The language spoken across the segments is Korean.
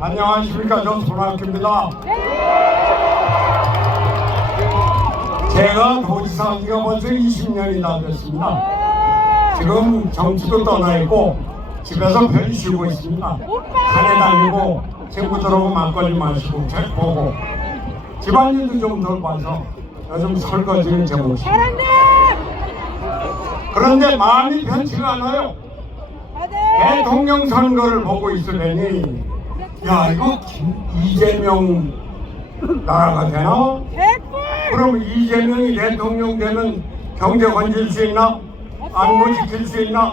안녕하십니까. 저 손학규입니다. 제가 도지사 한 지가 벌써 20년이나 됐습니다. 지금 정치도 떠나 있고 집에서 편히 쉬고 있습니다. 산에 다니고 친구들하고 막걸리 마시고 책 보고 집안일도 좀 돌봐서 요즘 설거지는 제몫입니다. 그런데 마음이 편치가 않아요. 대통령 선거를 보고 있으려니 야 이거 이재명 나라가 되나? 그럼 이재명이 대통령 되면 경제 건질 수 있나? 안보 지킬 수 있나?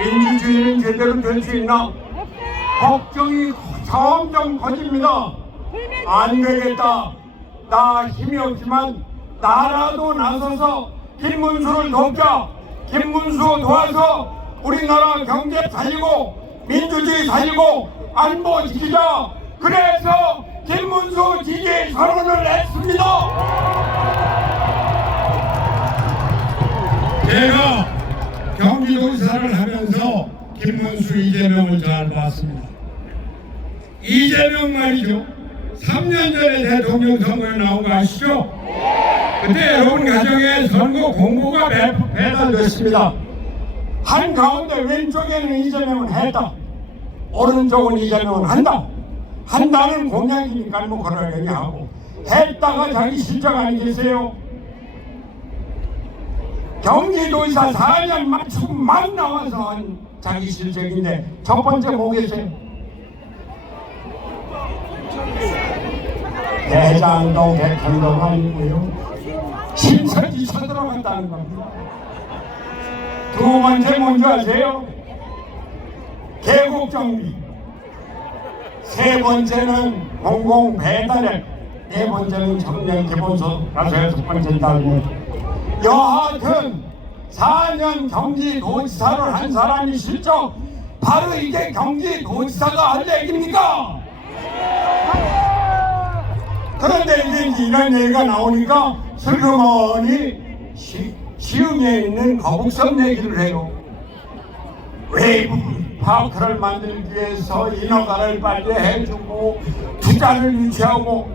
민주주의는 제대로 될 수 있나? 걱정이 점점 커집니다. 안 되겠다. 나 힘이 없지만 나라도 나서서 김문수를 돕자. 김문수 도와서 우리나라 경제 살리고 민주주의 살리고 안보 지키자. 그래서 김문수 지지 선언을 했습니다. 제가 경기도지사를 하면서 김문수, 이재명을 잘 봤습니다. 이재명 말이죠. 3년 전에 대통령 선거에 나온 거 아시죠? 그때 여러분 가정에 선거 공고가 배달됐습니다. 한가운데 왼쪽에는 이재명은 했다. 오른쪽은 이재명은 한다. 한다는 공약이니까 뭐 그러려니 하고 했다가 자기 실적 아니겠어요? 경기도지사 4년 맞추고 막 나와서 한 자기 실적인데 첫 번째 뭐겠어요? 대장동 백현동 아니고요. 신설지 쳐들어갔다는 겁니다. 두 번째 뭔지 아세요? 계곡정비. 세 번째는 공공배달액. 네 번째는 청년기본소득. 여섯 번째 달력. 여하튼 4년 경기도지사를 한 사람이 실적 바로 이게 경기도지사가 할 얘기입니까? 그런데 이제 이런 얘기가 나오니까 슬그머니 시흥에 있는 거북섬 얘기를 해요. 웨이브 파크를 만들기 위해서 인허가를 빨리 해주고 투자를 유치하고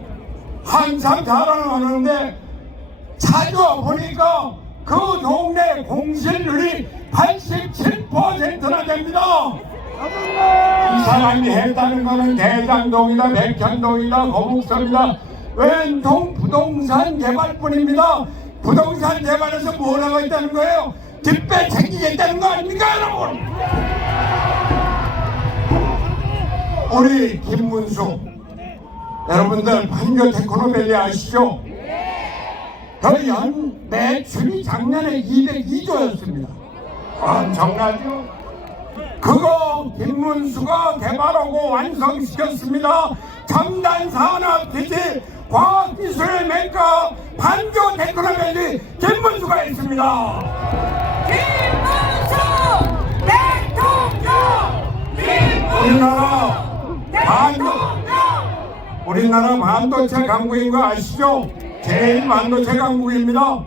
항상 자랑하는데 찾아보니까 그 동네 공실률이 87%나 됩니다. 이 사람이 했다는 거는 대장동이다, 백현동이다, 거북섬이다, 왼통 부동산 개발뿐입니다. 부동산 개발에서 뭐라고 했다는 거예요? 뒷배 챙기겠다는 거 아닙니까, 여러분? 우리 김문수 여러분들 판교 테크노밸리 아시죠? 그 연 매출이 작년에 202조였습니다. 엄청나죠? 그거 김문수가 개발하고 완성시켰습니다. 첨단 산업 기지 과학기술의 메카 판교 테크노밸리 김문수가 했습니다. 김문수 대통령! 우리나라 반도체 강국인 거 아시죠? 제일 반도체 강국입니다.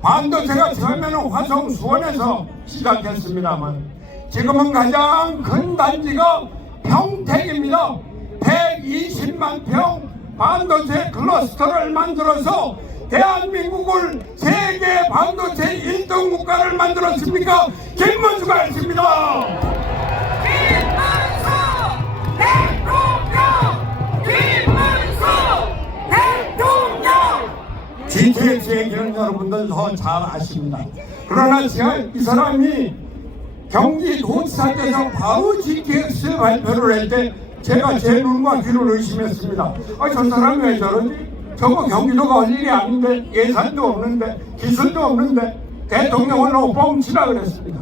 반도체가 처음에는 화성 수원에서 시작했습니다만 지금은 가장 큰 단지가 평택입니다. 120만 평 반도체 클러스터를 만들어서 대한민국을 세계 반도체 1등 국가를 만들었습니까? 김문수가 했습니다. 김문수 대통령! 김문수 대통령! GTX 얘기는 여러분들 더 잘 아십니다. 그러나 제가 이 사람이 경기도지사 때서 바로 GTX 발표를 할 때 제가 제 눈과 귀를 의심했습니다. 저 사람이 왜 저러지? 저거 경기도가 할 일이 아닌데, 예산도 없는데, 기술도 없는데 대통령을 너무 뻥치라 그랬습니다.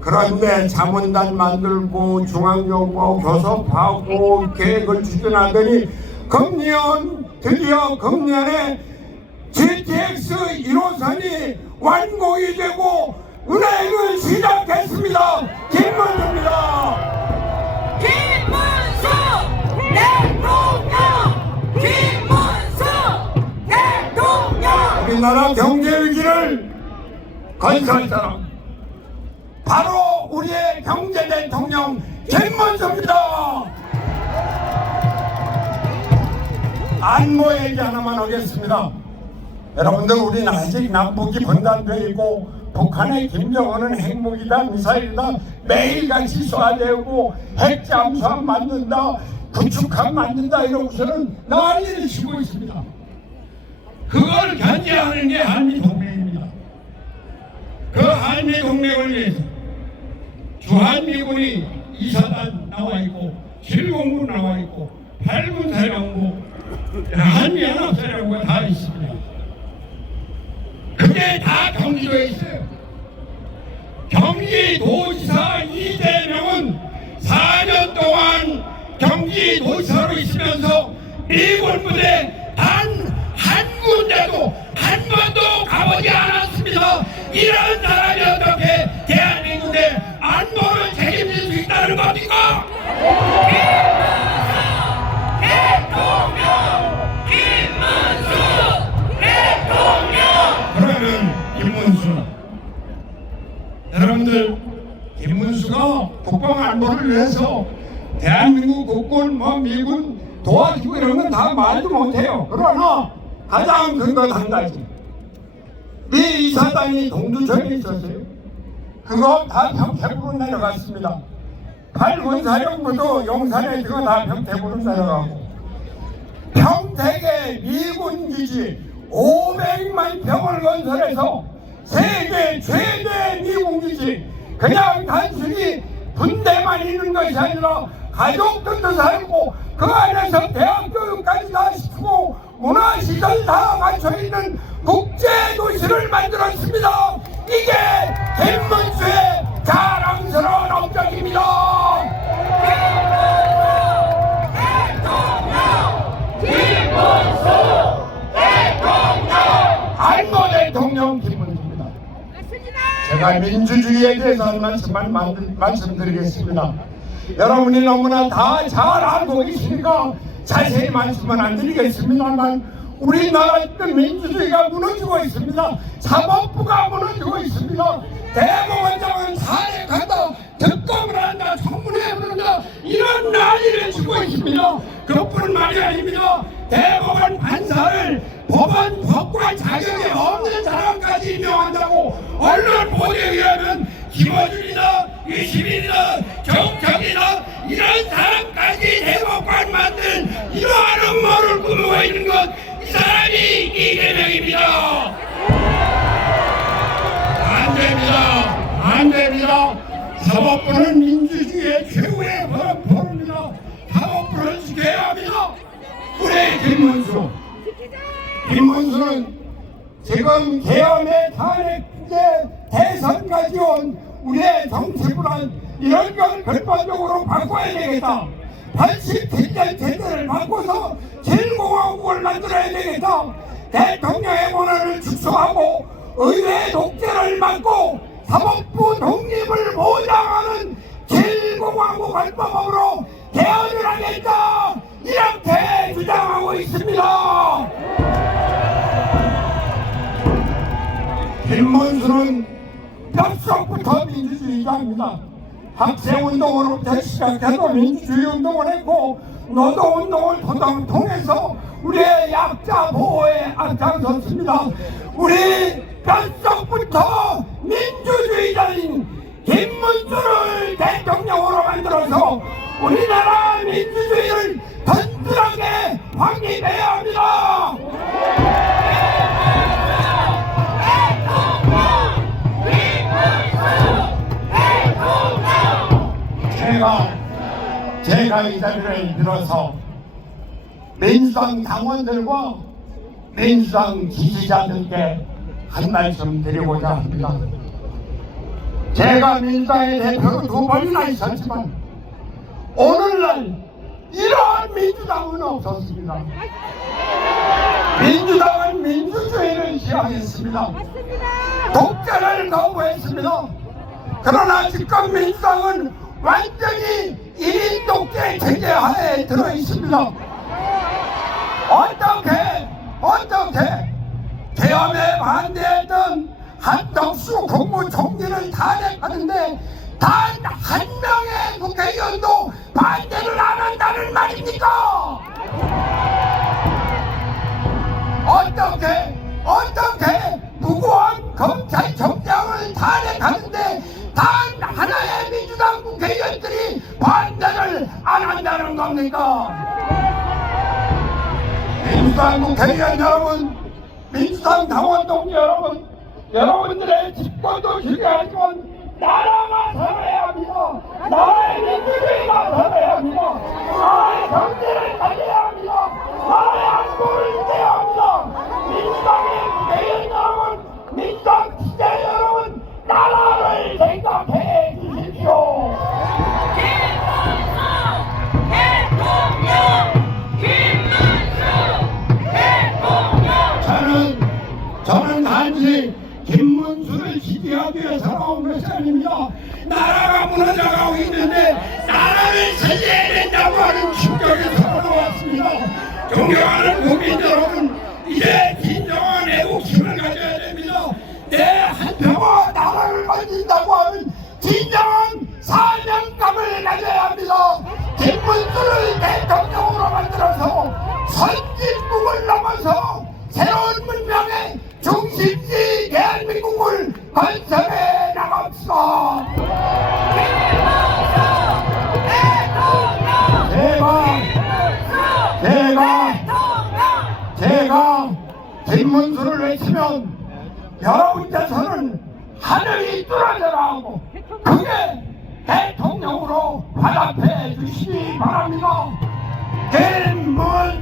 그런데 자문단 만들고 중앙정부 교섭하고 계획을 추진하더니 드디어 금년에 GTX 1호선이 완공이 되고 운행을 시작했습니다. 김문수입니다. 김문수 대통령! 김문수 대통령! 우리나라 경제 위기를 건설 사람 바로 우리의 경제 대통령 김문수입니다. 안보 얘기 하나만 하겠습니다. 여러분들 우리는 아직 남북이 분단되어 있고 북한의 김정은은 핵무기다 미사일이다 매일같이 쏴대고 핵잠수함 만든다 구축함 만든다 이러고서는 난리를 치고 있습니다. 그걸 견제하는 게 한미동맹입니다. 그 한미동맹을 위해서 주한미군이 2사단 나와 있고 7공군 나와 있고 8군 사령부 한미연합사령부가 다 있습니다. 그게 다 경기도에 있어요. 경기도지사 이재명은 4년 동안 경기도지사로 있으면서 미군 부대 단 한 군데도 한 번도 가보지 않았습니다. 이런 사람이 어떻게 대한민국의 안보를 책임질 수 있다는 겁니까? 그러면 김문수 여러분들 김문수가 국방안보를 위해서 대한민국 국군 미군 도와주고 이런 건 다 말도 못해요. 그러나 가장 큰 건 한 가지 미 이사단이 동두천에 있었어요. 그거 다 평택으로 내려갔습니다. 8군 사령부도 용산에 그거 다 평택으로 내려가고 평택의 미군 기지 500만 평을 건설해서 세계 최대 미군 기지 그냥 단순히 군대만 있는 것이 아니라 가족들도 살고 그 안에서 대학교육까지 다 시키고 문화시설 다 갖춰있는 국제도시를 만들었습니다. 이게 김문수의 자랑스러운 업적입니다. 안보 대통령 김문수입니다. 제가 민주주의에 대해서 한 말씀만 말씀드리겠습니다. 여러분이 너무나 다 잘 알고 계시니까 자세히 말씀은 안 드리겠습니다만 우리나라 민주주의가 무너지고 있습니다. 사법부가 무너지고 있습니다. 대법원장은 탄핵한다, 특검을 한다, 청문회를 한다 이런 난리를 치고 있습니다. 그것뿐 말이 아닙니다. 대법원 판사를 법관 자격이 없는 사람까지 임명한다고 언론 보도에 의하면 김어준이나 유시민이나 정청이나 이런 사람까지 대법관 만든 이러한 음모를 꾸미고 있는 것 이 사람이 이재명입니다. 안 됩니다. 안 됩니다. 사법부는 민주주의의 최후의 보루입니다. 사법부를 지켜야 합니다. 우리 김문수는 지금 계엄의 탄핵제 대선까지 온 우리의 정치불안 이런 걸 근본적으로 바꿔야 되겠다. 87년 제도를 바꿔서 제1공화국을 만들어야 되겠다. 대통령의 권한을 축소하고 의회 독재를 막고 사법부 독립을 보장하는 제1공화국 헌법으로 개헌을 하겠다. 이렇게 주장하고 있습니다. 김문수는 뼛속부터 민주주의자입니다. 학생운동으로부터 시작해서 민주주의운동을 했고 노동운동을 통해서 우리의 약자 보호에 앞장섰습니다. 우리 뼛속부터 민주주의자인 김문수를 대통령으로 만들어서 우리나라 민주주의를 든든하게 확립해야 합니다. 제가 이 자리를 빌어서 민주당 당원들과 민주당 지지자들께 한 말씀 드리고자 합니다. 제가 민주당의 대표로 2번이나 있었지만 오늘날 이러한 민주당은 없었습니다. 민주당은 민주주의를 지향했습니다. 독재를 거부했습니다. 그러나 지금 민주당은 완전히 1인 독재 체제 하에 들어 있습니다. 어떻게 계엄에 반대했던 한덕수 국무총리를 탄핵하는데 단 한 명의 국회의원도 반대를 안 한다는 말입니까? 검찰총장을 탄핵하는데 단 하나의 민주당 국회의원들이 반대를 안 한다는 겁니까? 민주당 국회의원 여러분, 민주당 당원 동지 여러분, 여러분들의 집권도 중요하지만 나라가 살아야 합니다. 나라의 민주주의가 살아야 합니다. 나라의 경제를 살려야 합니다. 나라의 안보를 지켜야 합니다. 민주당의 국회의원 여러분, 민주당 지지 여러분, 나라를 생각해 주십시오. 저는 단지 김문수를 지지하기 위해서 나온 것이 아닙니다. 나라가 무너져가고 있는데 나라를 살려야 된다고 하는 충격에서 나왔습니다. 존경하는 국민 여러분, 이제 진정한 애국심을 가져야 됩니다. 내 한평화 나라를 만든다고 하는 진정한 사명감을 가져야 합니다. 김문수를 대통령으로 만들어서 선진국을 넘어서 새로운 문명의 중심지 대한민국을 건설해 나갑시다. 제가 김문수를 외치면 여러분께서는 하늘이 뚫어져라 하고 그게 대통령으로 화답해 주시기 바랍니다. 김문수